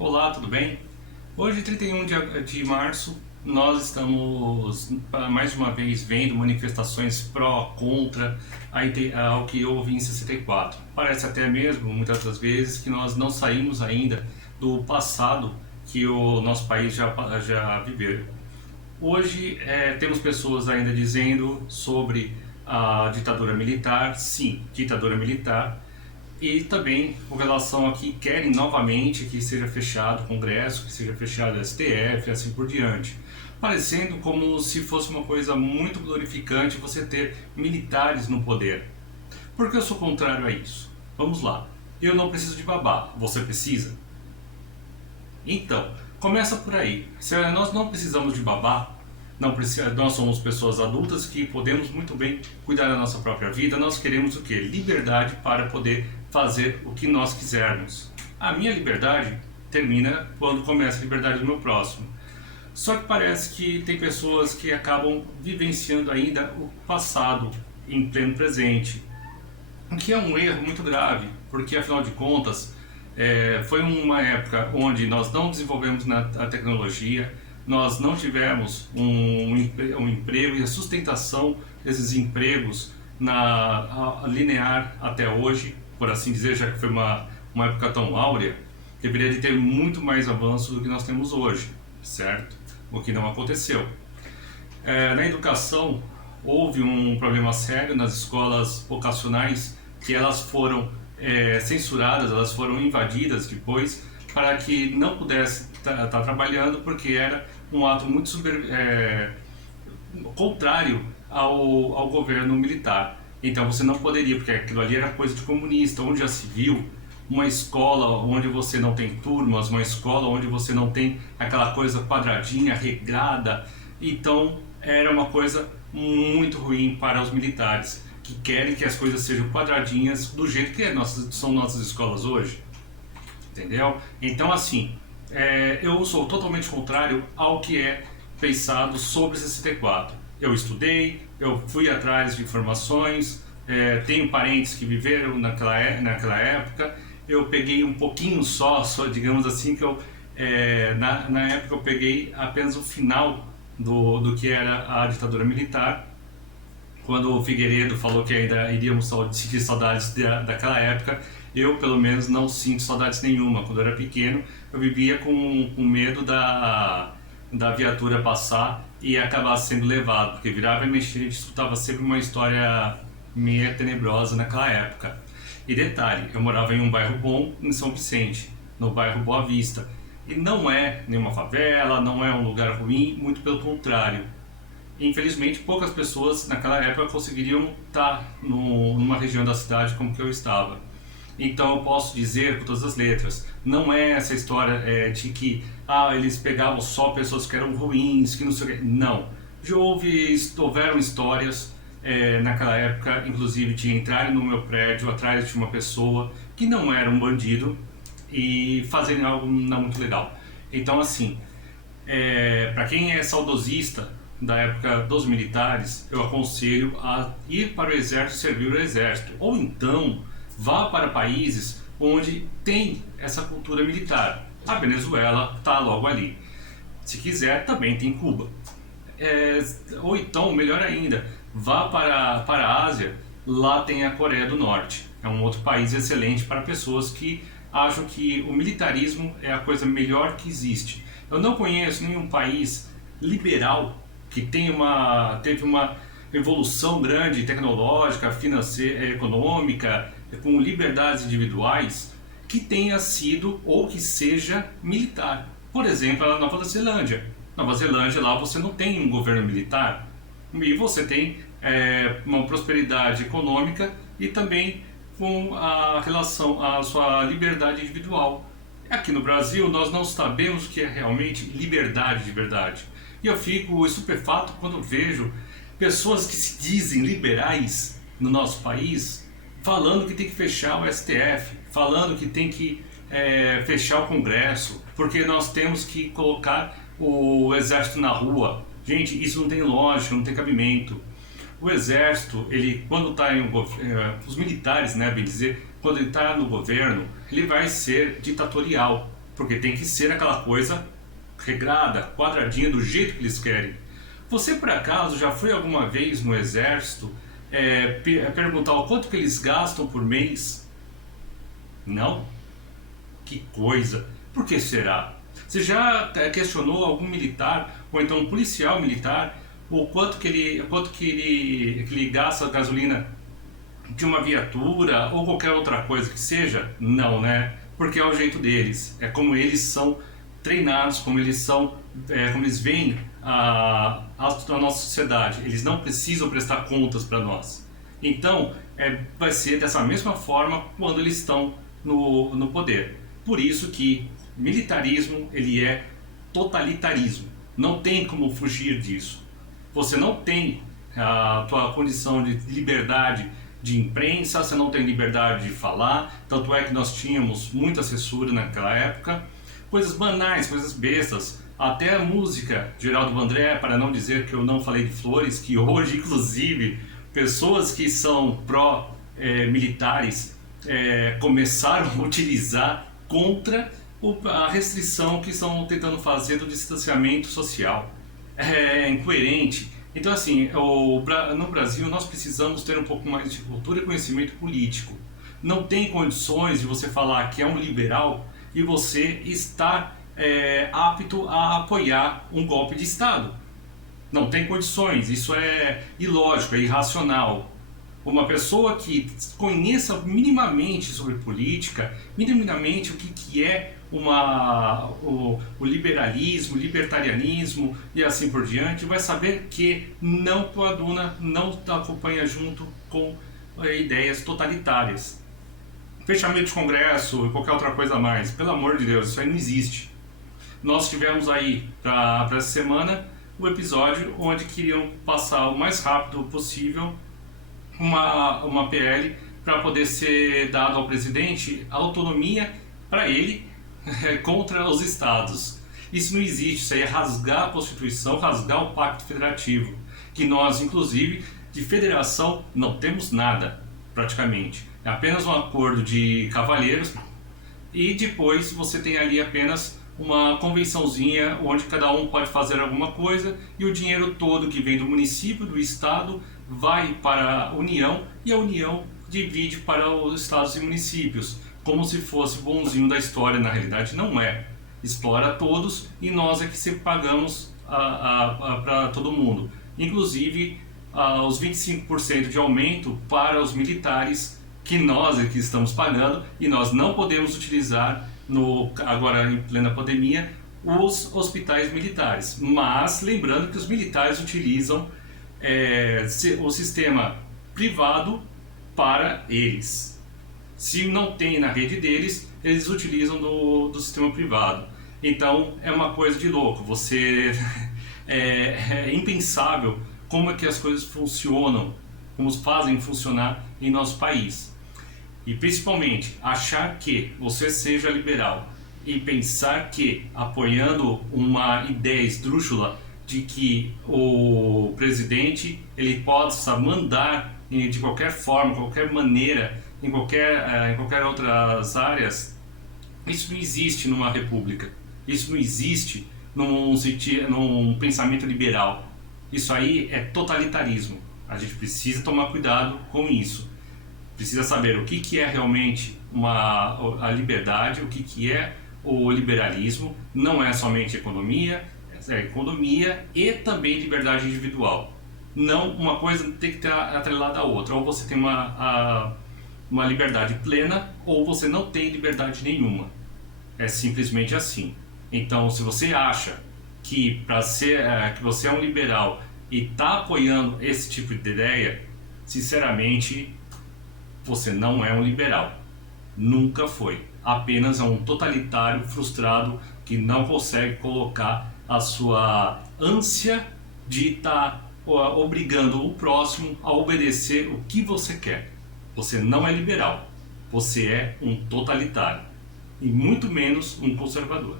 Olá, tudo bem? Hoje, 31 de março, nós estamos mais uma vez vendo manifestações pró, contra ao que houve em 64. Parece até mesmo, muitas das vezes, que nós não saímos ainda do passado que o nosso país já viveu. Hoje, temos pessoas ainda dizendo sobre a ditadura militar, sim, ditadura militar, e também com relação a que querem novamente que seja fechado o Congresso, que seja fechado o STF e assim por diante. Parecendo como se fosse uma coisa muito glorificante você ter militares no poder. Por que eu sou contrário a isso? Vamos lá. Eu não preciso de babá. Você precisa? Então, começa por aí. Se nós não precisamos de babá, nós somos pessoas adultas que podemos muito bem cuidar da nossa própria vida. Nós queremos o quê? Liberdade para poder fazer o que nós quisermos. A minha liberdade termina quando começa a liberdade do meu próximo. Só que parece que tem pessoas que acabam vivenciando ainda o passado em pleno presente, o que é um erro muito grave, porque afinal de contas foi uma época onde nós não desenvolvemos a tecnologia, nós não tivemos um emprego e a sustentação desses empregos linear até hoje, por assim dizer, já que foi uma época tão áurea, deveria de ter muito mais avanço do que nós temos hoje, certo? O que não aconteceu. Na educação, houve um problema sério nas escolas vocacionais, que elas foram censuradas, elas foram invadidas depois, para que não pudesse estar trabalhando, porque era um ato muito contrário ao governo militar. Então você não poderia, porque aquilo ali era coisa de comunista. Onde já se viu uma escola onde você não tem turmas, uma escola onde você não tem aquela coisa quadradinha, regrada? Então era uma coisa muito ruim para os militares, que querem que as coisas sejam quadradinhas do jeito que são nossas escolas hoje, entendeu? Então assim, eu sou totalmente contrário ao que é pensado sobre 64. Eu estudei, eu fui atrás de informações, tenho parentes que viveram naquela época. Eu peguei um pouquinho só digamos assim, que na época eu peguei apenas o final do que era a ditadura militar, quando o Figueiredo falou que ainda iríamos sentir saudades daquela época. Eu, pelo menos, não sinto saudades nenhuma. Quando eu era pequeno, eu vivia com medo da viatura passar e acabar sendo levado, porque virava e mexia, a gente escutava sempre uma história meio tenebrosa naquela época. E detalhe, eu morava em um bairro bom em São Vicente, no bairro Boa Vista, e não é nenhuma favela, não é um lugar ruim, muito pelo contrário. Infelizmente, poucas pessoas naquela época conseguiriam estar numa região da cidade como que eu estava. Então eu posso dizer com todas as letras, não é essa história de que eles pegavam só pessoas que eram ruins, que não sei o que. Não. Já houveram histórias naquela época, inclusive de entrarem no meu prédio atrás de uma pessoa que não era um bandido e fazerem algo não muito legal. Então assim, para quem é saudosista da época dos militares, eu aconselho a ir para o exército, servir o exército, ou então vá para países onde tem essa cultura militar. A Venezuela está logo ali. Se quiser, também tem Cuba. Ou então, melhor ainda, vá para a Ásia, lá tem a Coreia do Norte. É um outro país excelente para pessoas que acham que o militarismo é a coisa melhor que existe. Eu não conheço nenhum país liberal que teve uma evolução grande tecnológica, financeira, econômica, com liberdades individuais, que tenha sido ou que seja militar. Por exemplo, a Nova Zelândia. Nova Zelândia, lá você não tem um governo militar e você tem uma prosperidade econômica e também com a relação à sua liberdade individual. Aqui no Brasil, nós não sabemos o que é realmente liberdade de verdade. E eu fico estupefato quando vejo pessoas que se dizem liberais no nosso país falando que tem que fechar o STF, falando que tem que fechar o Congresso, porque nós temos que colocar o exército na rua. Gente, isso não tem lógica, não tem cabimento. O exército, ele quando está os militares, né, bem dizer, quando ele está no governo, ele vai ser ditatorial. porque tem que ser aquela coisa regrada, quadradinha, do jeito que eles querem. Você, por acaso, já foi alguma vez no exército perguntar o quanto que eles gastam por mês? Não? Que coisa! Por que será? Você já questionou algum militar, ou então um policial militar, o quanto que ele gasta a gasolina de uma viatura ou qualquer outra coisa que seja? Não, né? Porque é o jeito deles, é como eles são treinados, como eles são, como eles veem a nossa sociedade. Eles não precisam prestar contas para nós. Então, vai ser dessa mesma forma quando eles estão no poder. Por isso que militarismo, ele é totalitarismo. Não tem como fugir disso. Você não tem a tua condição de liberdade de imprensa, você não tem liberdade de falar. Tanto é que nós tínhamos muita censura naquela época. Coisas banais, coisas bestas. Até a música Geraldo Vandré, para não dizer que eu não falei de Flores, que hoje, inclusive, pessoas que são pró-militares começaram a utilizar contra a restrição que estão tentando fazer do distanciamento social. É incoerente. Então, assim, no Brasil nós precisamos ter um pouco mais de cultura e conhecimento político. Não tem condições de você falar que é um liberal e você está apto a apoiar um golpe de Estado. Não tem condições, isso é ilógico, é irracional. Uma pessoa que conheça minimamente sobre política, minimamente o que é o liberalismo, o libertarianismo e assim por diante, vai saber que não coaduna, não acompanha junto com ideias totalitárias. Fechamento de congresso e qualquer outra coisa a mais, pelo amor de Deus, isso aí não existe. Nós tivemos aí para essa semana o episódio onde queriam passar o mais rápido possível uma PL para poder ser dado ao presidente autonomia para ele contra os estados. Isso não existe, isso aí é rasgar a Constituição, rasgar o Pacto Federativo, que nós, inclusive, de federação não temos nada, praticamente. É apenas um acordo de cavalheiros e depois você tem ali apenas uma convençãozinha onde cada um pode fazer alguma coisa e o dinheiro todo que vem do município, do estado, vai para a União e a União divide para os estados e municípios, como se fosse o bonzinho da história. Na realidade não é. Explora todos e nós é que se pagamos para todo mundo. Inclusive os 25% de aumento para os militares que nós é que estamos pagando e nós não podemos utilizar agora em plena pandemia os hospitais militares. Mas lembrando que os militares utilizam o sistema privado para eles. Se não tem na rede deles, eles utilizam do sistema privado. Então é uma coisa de louco. É impensável como é que as coisas funcionam, como fazem funcionar em nosso país. E principalmente achar que você seja liberal e pensar que apoiando uma ideia esdrúxula de que o presidente ele possa mandar de qualquer forma, qualquer maneira, em qualquer outras áreas, isso não existe numa república. Isso não existe num pensamento liberal. Isso aí é totalitarismo. A gente precisa tomar cuidado com isso. Precisa saber o que é realmente a liberdade, o que é o liberalismo. Não é somente economia, é economia e também liberdade individual. Não, uma coisa tem que estar atrelada à outra. Ou você tem uma liberdade plena, ou você não tem liberdade nenhuma. É simplesmente assim. Então, se você acha que que você é um liberal e está apoiando esse tipo de ideia, sinceramente, você não é um liberal. Nunca foi. Apenas é um totalitário frustrado que não consegue colocar a sua ânsia de estar obrigando o próximo a obedecer o que você quer. Você não é liberal. Você é um totalitário. E muito menos um conservador.